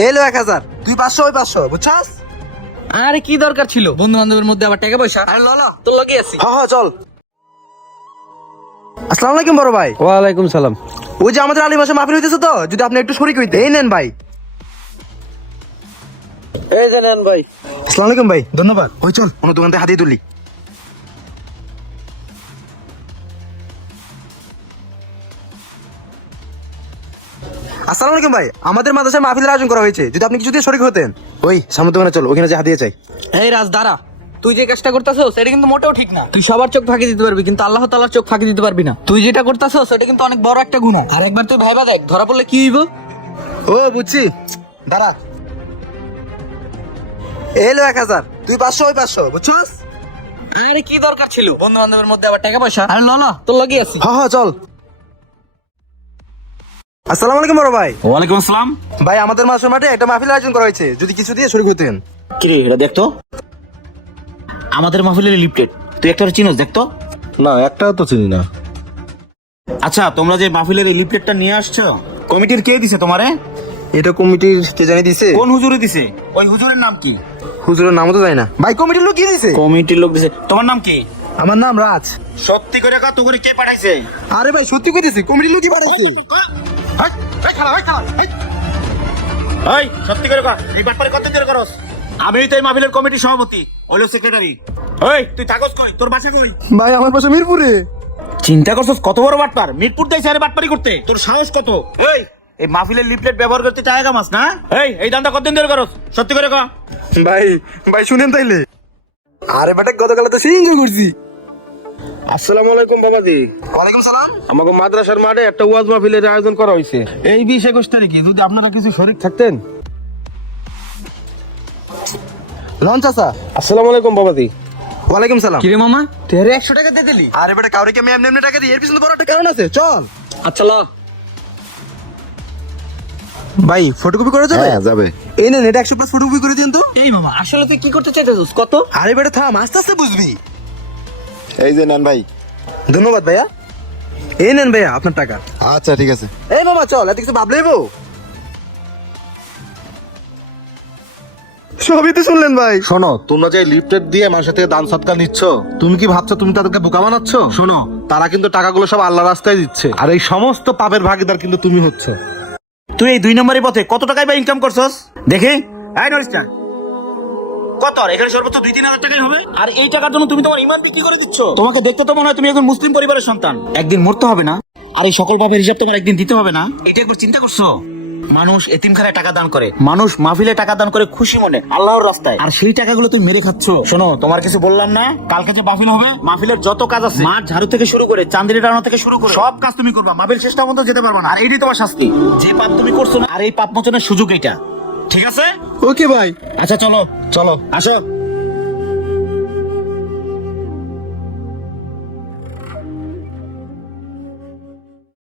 এলো এক হাজার। তুই পাঁচশো ওই পাঁচশো বুঝছাস? আরে কি দরকার ছিল? বন্ধু বান্ধবের মধ্যে আবার টাকা পয়সা? আরে ললো। তোর লগে আছি। হ চল। আসসালামু আলাইকুম বড় ভাই। ওয়ালাইকুম সালাম। ওই যে আমাদের আলী মাসে মাহফিল হইতেছে তো যদি আপনি একটু শরিক হইতে এই নেন ভাই। এই যে নেন ভাই। আসসালামু আলাইকুম ভাই ধন্যবাদ। ওই চল অন্য দোকান থেকে হাতিয়ে তুলি। আসসালামু আলাইকুম ভাই আমাদের মাদ্রাসায় মাহফিলের আয়োজন করা হয়েছে যদি আপনি কিছু দিয়ে শরিক হতেন। ওই সামনের দোকানে চল ওখানে যে হাতিয়ে চাই। এই রাজ দাঁড়া। তুই যে কাজটা করতেছো সেটা কিন্তু মোটেও ঠিক না। তুই সবার চোখ ফাঁকি দিতে পারবি কিন্তু আল্লাহ তাআলার চোখ ফাঁকি দিতে পারবি না। তুই যেটা করতেছো সেটা কিন্তু অনেক বড় একটা গুনাহ। আর একবার তুই ভাইবা দেখ ধরা পড়লে কি হইব? ও বুঝছি। দাঁড়া। এলো এক হাজার তুই পাঁচশো ওই পাঁচশো বুঝছস? আরে কি দরকার ছিল? বন্ধু বান্ধবের মধ্যে আবার টাকা পয়সা? আরে ললো তোর লগে আছি। হ হ চল। আসসালামু আলাইকুম বড় ভাই। ওয়ালাইকুম আসসালাম। ভাই আমাদের মাসের মাঠে একটা মাহফিল আয়োজন করা হয়েছে। যদি কিছু দিয়ে শরিক হতেন কিরে এটা দেখতো আমাদের মাহফিলের লিফটেড তুই একটা চিনোস দেখতো না একটাও তো চিনি না। আচ্ছা তোমরা যে মাহফিলের এই লিফলেটটা নিয়ে আসছো কমিটির কে দিছে তোমারে? এটা কমিটির কে জানি দিছে। কোন হুজুরে দিছে? ওই হুজুরের নাম কি? হুজুরের নামও তো যায় না। ভাই কমিটির লোক কি দিছে? কমিটির লোক দিছে। তোমার নাম কি? আমার নাম রাজ। সত্যি করে কা তুই কে পাঠাইছে? আরে ভাই সত্যি কই দিছে। কমিটির লোকই পাঠাইছে। সত্যি করে কা এই ব্যাপারে কত দিন করস? আমি তো এই মাহফিলের কমিটির সভাপতি হলো সেক্রেটারি ওই তুই থাকস কই? তোর বাসা কই? ভাই আমার পাশে মিরপুরে। চিন্তা করছস কত বড় বাটপার? মিরপুর দেয় স্যার বাটপারি করতে। তোর সাহস কত? এই এই মাহফিলের লিফলেট ব্যবহার করতে টাকা না? এই এই দান্দা কতদিন ধরে করস? সত্যি করে কা। ভাই ভাই শুনেন তাইলে। আরে বেটা গতকালে তো সেই করছি। আসসালামু আলাইকুম বাবাজি। ওয়ালাইকুম সালাম। আমাকে মাদ্রাসার মাঠে একটা ওয়াজ মাহফিলের আয়োজন করা হয়েছে এই বিশ একুশ তারিখে যদি আপনারা কিছু শরিক থাকতেন। লঞ্চ আসা আসসালামু আলাইকুম বাবাজি। ওয়ালাইকুম সালাম। কিরে মামা? তেরে একশো টাকা দিয়ে দিলি। আরে বেটা কাউরে কি আমি এমনি এমনি টাকা দিই? এর পিছনে বড় একটা কারণ আছে। চল। আচ্ছা ল। ভাই ফটোকপি করে যাবে? যাবে। এই নেন এটা একশো প্লাস ফটোকপি করে দিন তো। এই মামা আসলে তুই কি করতে চাইতেছিস? কত? আরে বেটা থাম আস্তে আস্তে বুঝবি। এই যে নেন ভাই। ধন্যবাদ ভাইয়া। এই নেন ভাইয়া আপনার টাকা। আচ্ছা ঠিক আছে। এই মামা চল এত কিছু ভাবলেইবো সবই তো শুনলেন ভাই। শোনো তোমরা যে লিফটেড দিয়ে মানুষের থেকে দান সৎকার নিচ্ছ তুমি কি ভাবছ তুমি তাদেরকে বোকা বানাচ্ছ? শোনো তারা কিন্তু টাকাগুলো সব আল্লাহ রাস্তায় দিচ্ছে। আর এই সমস্ত পাপের ভাগিদার কিন্তু তুমি হচ্ছ। তুই এই দুই নম্বরের পথে কত টাকায় বা ইনকাম করছস? দেখে। এই নরিস্টার কত? আর এখানে সর্বোচ্চ দুই, তিন হাজার টাকাই হবে। আর এই টাকার জন্য তুমি তোমার ইমান বিক্রি করে দিচ্ছ। তোমাকে দেখতে তো মনে হয় তুমি একজন মুসলিম পরিবারের সন্তান। একদিন মরতে হবে না। আর এই সকল পাপের হিসাব তোমার একদিন দিতে হবে না। এটা একবার চিন্তা করছ? মানুষ এতিমখানায় টাকা দান করে। মানুষ মাহফিলে টাকা দান করে খুশি মনে, আল্লাহর রাস্তায়। আর সেই টাকাগুলো তুমি মেরে খাচ্ছ। শোনো, তোমার কিছু বললাম না। কালকে যে মাহফিল হবে। মাহফিলের যত কাজ আছে, মাঠ ঝাড়ু থেকে শুরু করে চান্দিরি টানো থেকে শুরু করে, সব কাজ তুমি করবা। মাহফিল শেষটা পর্যন্ত যেতে পারবা না। আর এইটাই তোমার শাস্তি। যে পাপ তুমি করছ না, আর এই পাপ মোচনের সুযোগ এইটা। ঠিক আছে? ওকে ভাই আচ্ছা চলো চলো আসো।